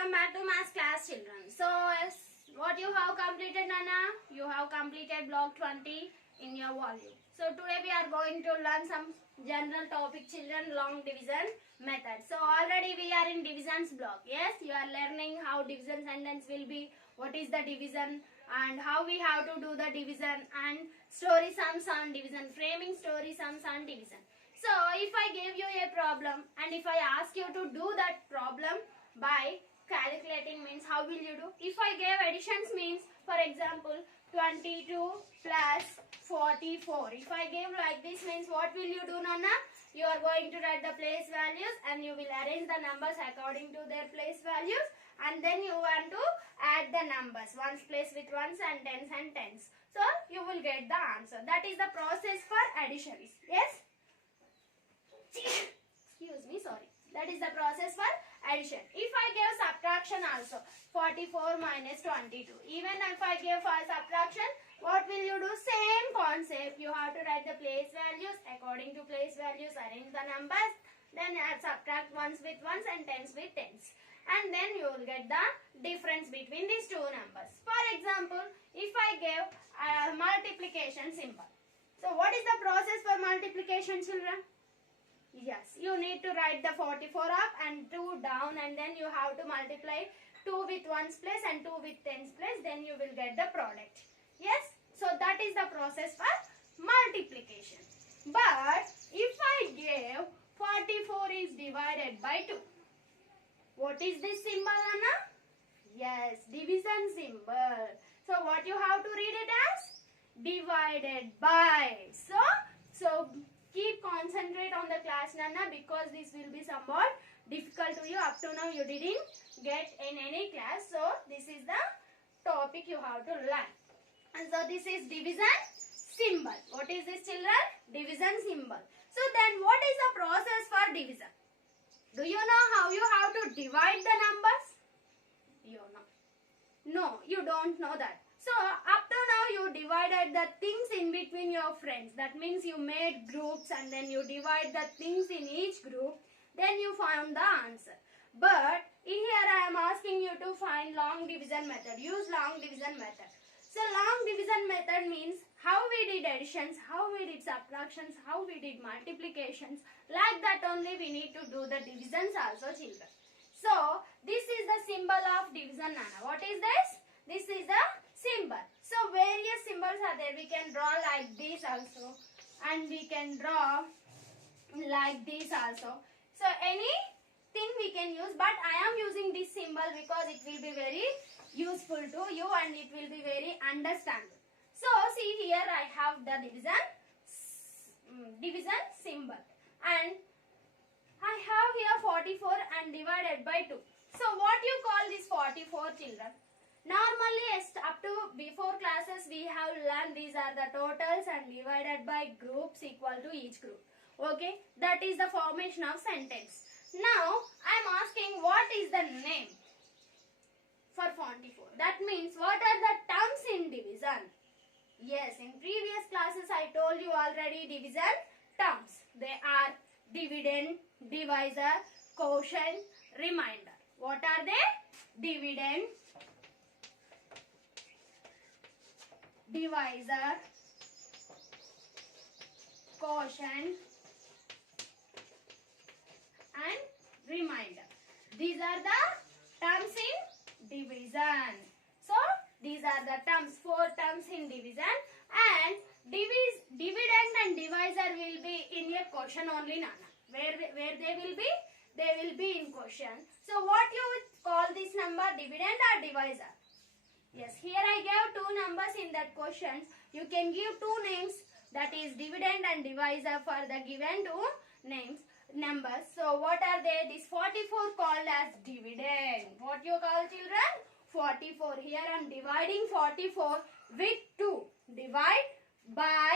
welcome back to math class, children. So what you have completed, Nana? You have completed block 20 in your volume. So today we are going to learn some general topic, children, long division method. So already we are in divisions block. Yes, you are learning how division sentence will be, what is the division and how we have to do the division, and story sums on division, framing story sums on division. So if I gave you a problem and if I ask you to do that problem by calculating, means how will you do? If I gave additions, means for example 22 plus 44. If I gave like this, means what will you do, Nana? You are going to write the place values and you will arrange the numbers according to their place values, and then you want to add the numbers, ones place with ones and tens. So you will get the answer. That is the process for additions. Yes? Excuse me, sorry. That is the process for addition. If I give subtraction also, 44 minus 22. Even if I give for subtraction, what will you do? Same concept. You have to write the place values. According to place values, arrange the numbers. Then subtract ones with ones and tens with tens. And then you will get the difference between these two numbers. For example, if I give a multiplication symbol. So what is the process for multiplication, children? Yes, you need to write the 44 up and 2 down, and then you have to multiply 2 with 1's place and 2 with 10's place, then you will get the product. Yes, so that is the process for multiplication. But if I give 44 is divided by 2, what is this symbol, Anna? Yes, division symbol. So what you have to read it as? Divided by. So keep concentrate on the class, Nana, because this will be somewhat difficult to you. Up to now you didn't get in any class. So this is the topic you have to learn. And so this is division symbol. What is this, children? Division symbol. So then what is the process for division? Do you know how you have to divide the numbers? You know. No, you don't know that. So up to now you divided the things in between your friends. That means you made groups and then you divide the things in each group. Then you found the answer. But in here I am asking you to find long division method. Use long division method. So long division method means how we did additions, how we did subtractions, how we did multiplications. Like that only we need to do the divisions also, children. So this is the symbol of division, Nana. What is this? This is the symbol. So various symbols are there. We can draw like this also, and we can draw like this also. So anything we can use, but I am using this symbol because it will be very useful to you and it will be very understandable. So see here I have the division symbol, and I have here 44 and divided by 2. So what you call this 44, children? Normally up to before classes we have learned these are the totals and divided by groups equal to each group. Okay, that is the formation of sentence. Now I am asking what is the name for 44. That means what are the terms in division? Yes, in previous classes I told you already division terms. They are dividend, divisor, quotient, remainder. What are they? Dividend, divisor, quotient and remainder. These are the terms in division. So these are the terms, 4 terms in division, and dividend and divisor will be in a quotient only, Nana. Where they will be? They will be in quotient. So what you would call this number, dividend or divisor? Yes, here I gave 2 numbers in that quotient. You can give 2 names, that is dividend and divisor for the given 2 numbers. So what are they? This 44 called as dividend. What you call, children? 44. Here I am dividing 44 with 2. Divide by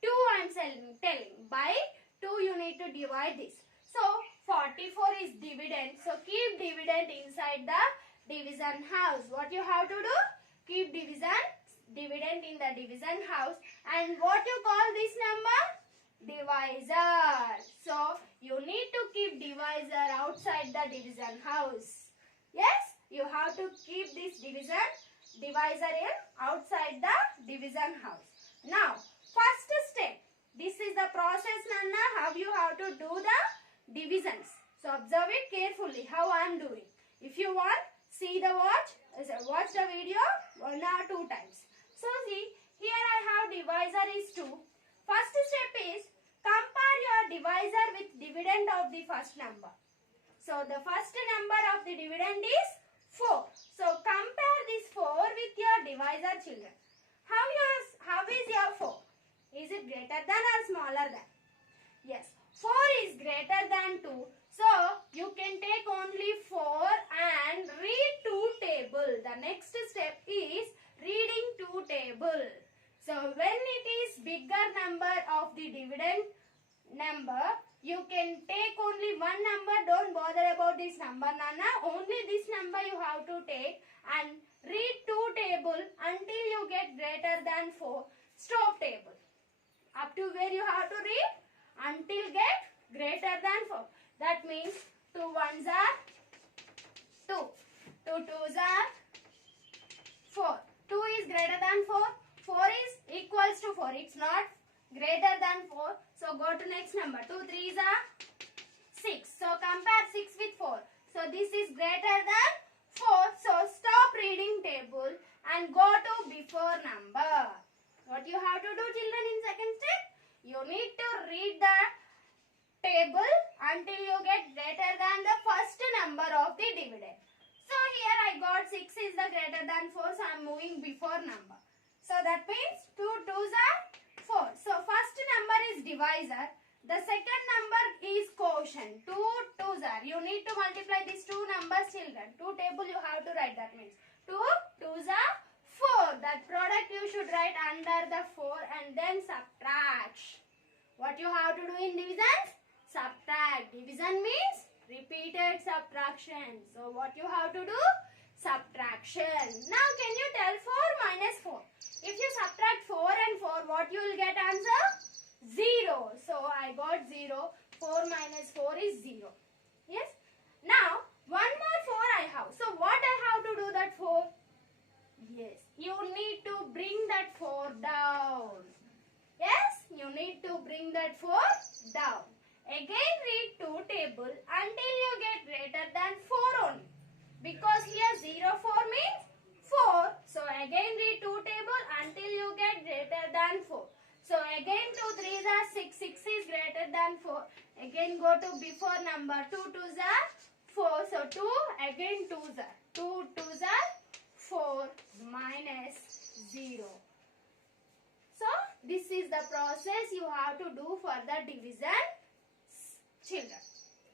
2 I am telling. By 2 you need to divide this. So 44 is dividend. So keep dividend inside the division house. What you have to do? Keep dividend in the division house. And what you call this number? Divisor. So you need to keep divisor outside the division house. Yes, you have to keep this divisor in outside the division house. Now, first step. This is the process, Nanna, how you have to do the divisions. So, observe it carefully how I am doing. If you want, see the watch the video 1 or 2 times. So, see, here I have divisor is 2. First step is compare your divisor with dividend of the first number. So, the first number of the dividend is 4. So, compare this 4 with your divisor, children. How is your 4? Is it greater than or smaller than? Yes, 4 is greater than 2. So, you can take only 4 and read 2 table. The next step is reading 2 table. So, when it is bigger number of the dividend number, you can take only one number. Don't bother about this number, Nana. Only this number you have to take and read 2 table until you get greater than 4. Stop table. Up to where you have to read? Until get greater than 4. That means 2 ones are 2. 2 twos are 4. 2 is greater than 4. 4 is equals to 4. It's not greater than 4. So go to next number. 2 threes are 6. So compare 6 with 4. So this is greater than 4. So stop reading table and go to before number. What you have to do, children, in second step? You need to read the table until you get greater than the first number of the dividend. So here I got 6 is the greater than 4. So I am moving before number. So that means 2 twos are 4. So first number is divisor. The second number is quotient. 2 twos are. You need to multiply these 2 numbers, children. 2 table you have to write. That means 2 twos are 4. That product you should write under the 4 and then subtract. What you have to do in division? Subtract. Division means repeated subtraction. So what you have to do? Subtraction. Now can you tell 4 minus 4? If you subtract 4 and 4, what you will get answer? 0. So I got 0. 4 minus 4 is 0. Yes. Now one more 4 I have. So what I have to do that 4? Yes. You need to bring that 4 down. Yes. You need to bring that 4 down. Again read 2 table until you get greater than 4 only. Because here 0, 4 means 4. So again read 2 table until you get greater than 4. So again 2 threes are 6. 6 is greater than 4. Again go to before number. 2 twos are 4. So 2 again 2s are. 2 twos are 4 minus 0. So this is the process you have to do for the division, children.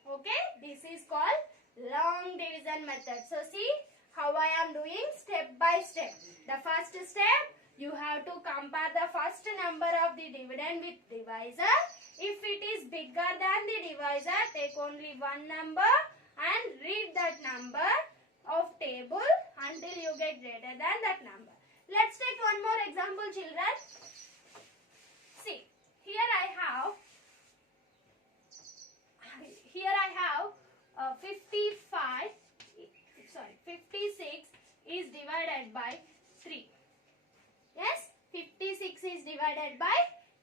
Okay, this is called long division method. So see how I am doing step by step. The first step, you have to compare the first number of the dividend with divisor. If it is bigger than the divisor, take only one number and read that number of table until you get greater than that number. Let's take one more example, children. See, here I have 56 is divided by 3. Yes, 56 is divided by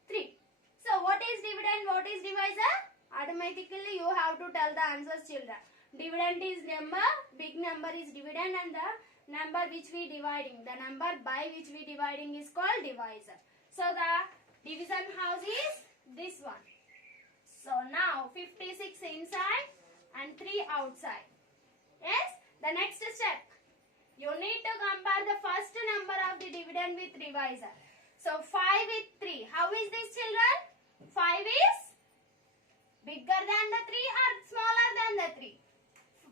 3. So what is dividend? What is divisor? Automatically you have to tell the answers, children. Dividend is number, big number is dividend, and the number which we dividing, the number by which we dividing is called divisor. So the division house is this one. So now 56 inside and 3 outside. Yes, the next step, you need to compare the first number of the dividend with divisor. So 5 with 3. How is this, children? 5 is bigger than the 3 or smaller than the 3?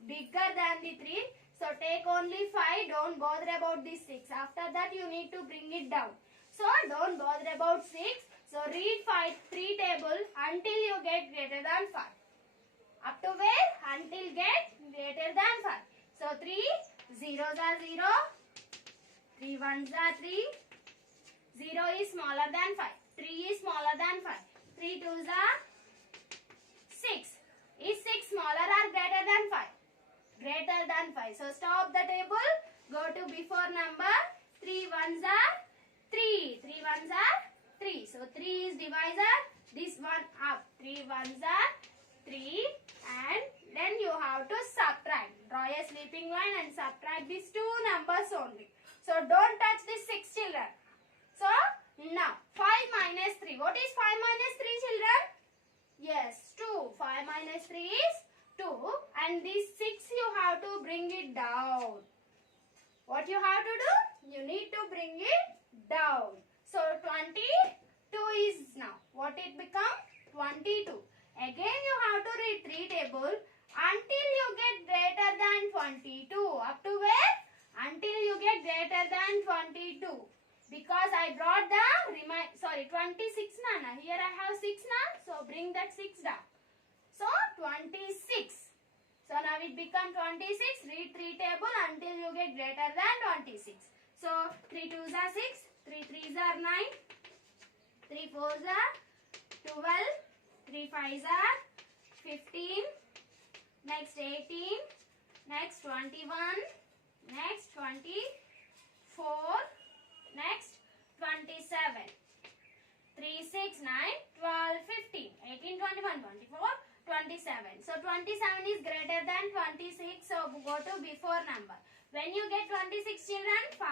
Bigger than the 3. So take only 5. Don't bother about this 6. After that you need to bring it down. So don't bother about 6. So read 3 table until you get greater than 5. Up to where? Until get greater than 5. So 3 zeros are 0. 3 ones are 3. 0 is smaller than 5. 3 is smaller than 5. 3 twos are 6. Is 6 smaller or greater than 5? Greater than 5. So stop the table. ones are 3, and then you have to subtract. Draw a sleeping line and subtract these two numbers only. So don't touch this 6, children. So now 5 minus 3. What is 5 minus 3, children? Yes, 2. 5 minus 3 is 2, and this 6 you have to bring it down. What you have to do? You need to bring it down. So 22 is now. What it become? 22. Again you have to read 3 table until you get greater than 22. Up to where? Until you get greater than 22. Because I brought the 26 Nana. Here I have 6 na. So bring that 6 down. So 26. So now it become 26. Read 3 table until you get greater than 26. So 3 2s are 6. 3 3s are 9. 3 4s are 12. 3 5s are 15. Next 18. Next 21. Next 24. Next 27. 3 6 9 12 15 18 21 24 27. So 27 is greater than 26. So go to before number. When you get 26, children, 5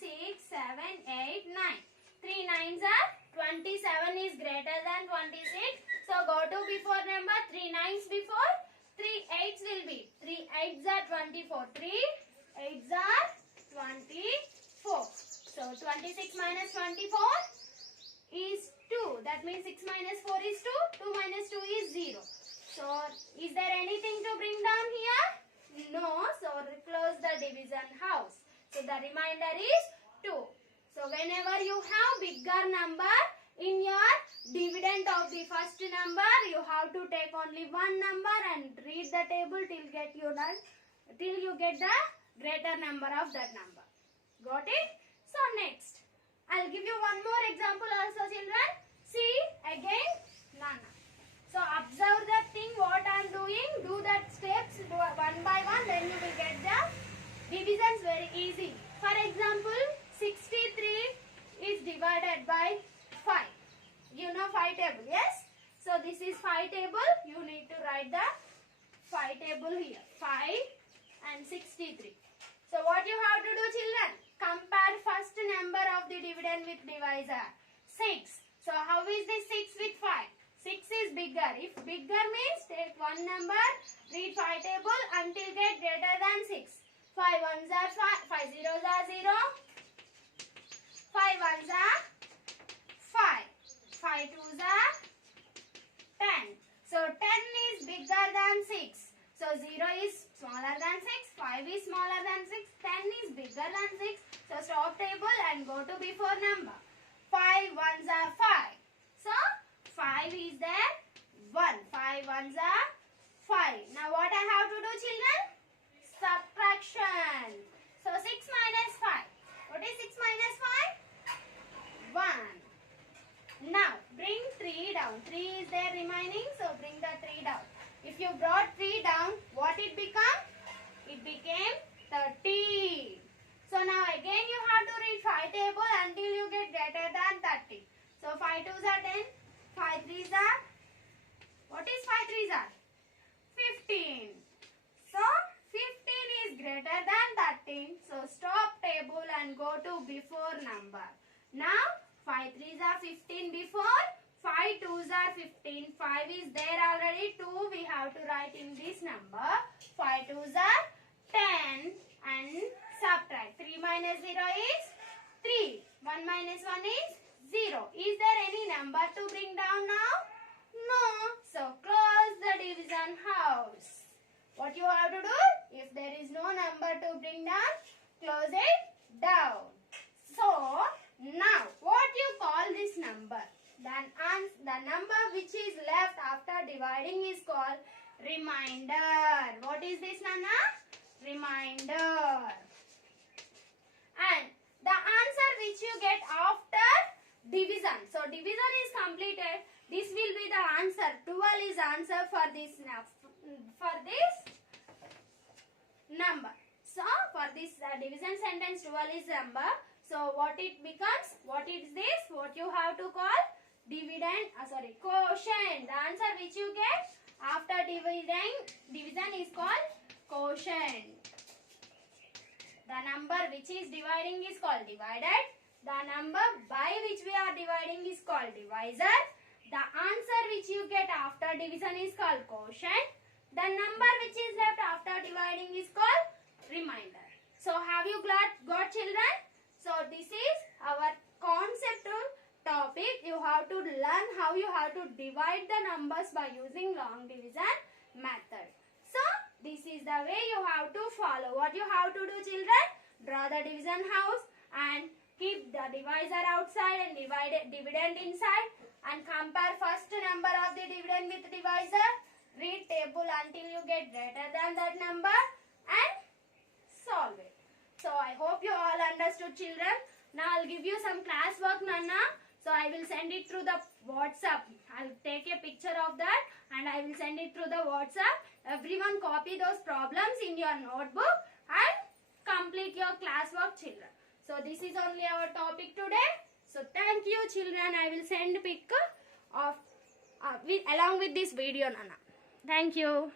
6 7 8 9. 3 9s are 27 is greater than 26. So go to before number. 3 9s before. 3 8s will be. 3 8s are 24. 3 8s are 24. So 26 minus 24 is 2. That means 6 minus 4 is 2. 2 minus 2 is 0. So is there anything to bring down here? No. So close the division house. So the remainder is 2. So whenever you have bigger number in your dividend of the first number, you have to take only one number and read the table till you get the greater number of that number. Got it? So next, I'll give you one more example also, children. See again, Nana. So observe the thing what I am doing. Do that steps one by one. Then you will get the divisions very easy. For example, 63 is divided by 5. You know 5 table, yes? So this is 5 table. You need to write the 5 table here. 5 and 63. So what you have to do, children? Compare first number of the dividend with divisor. 6. So how is this 6 with 5? 6 is bigger. If bigger means take one number, read 5 table until get greater than 6. 5 ones are 5, 5 zeros are 0. 5 ones are 5. 5 twos are 10. So 10 is bigger than 6. So 0 is smaller than 6, 5 is smaller than 6, 10 is bigger than 6. So stop table and go to before number. 5 ones are 5. So 5 is there, 1. 5 ones are 5. Now what I have to do, children? Subtraction. So 6 minus 5. What is 6 minus 5? 1. Now bring 3 down. 3 is there remaining, so bring the 3 down. If you brought 3 down, what it become? It became 30. So now again you have to read 5 table until you get greater than 30. So 5 2s are 10. 5 3s are, what is 5 3s are? 15. So 15 is greater than 13. So stop table and go to before number. Now 5 3s are 15 before. 5 2s are 15. 5 is there already. 2 we have to write in this number. 5 2s are 10 and subtract. 3 minus 0 is 3. 1 minus 1 is 0. Is there any number to bring down now? No. So close the division house. What you have to do? If there is no number to bring down, close it down. So now what you call this number? Then the number which is left after dividing is called remainder. What is this, Nana? Remainder. And the answer which you get after division. So division is completed. This will be the answer. 12 is answer for this number. So for this division sentence, 12 is number. So what it becomes? What is this? What you have to call? quotient. The answer which you get after division is called quotient. The number which is dividing is called divided. The number by which we are dividing is called divisor. The answer which you get after division is called quotient. The number which is left after dividing is called remainder. So have you got children? So this is our conceptual topic. You have to learn how you have to divide the numbers by using long division method. So this is the way you have to follow. What you have to do, children? Draw the division house and keep the divisor outside and dividend inside, and compare first number of the dividend with divisor. Read table until you get greater than that number and solve it. So I hope you all understood, children. Now I'll give you some class work, Nana. So I will send it through the WhatsApp. I'll take a picture of that and I will send it through the WhatsApp. Everyone copy those problems in your notebook and complete your class work, children. So this is only our topic today. So thank you, children. I will send a pic of along with this video, Nana. Thank you.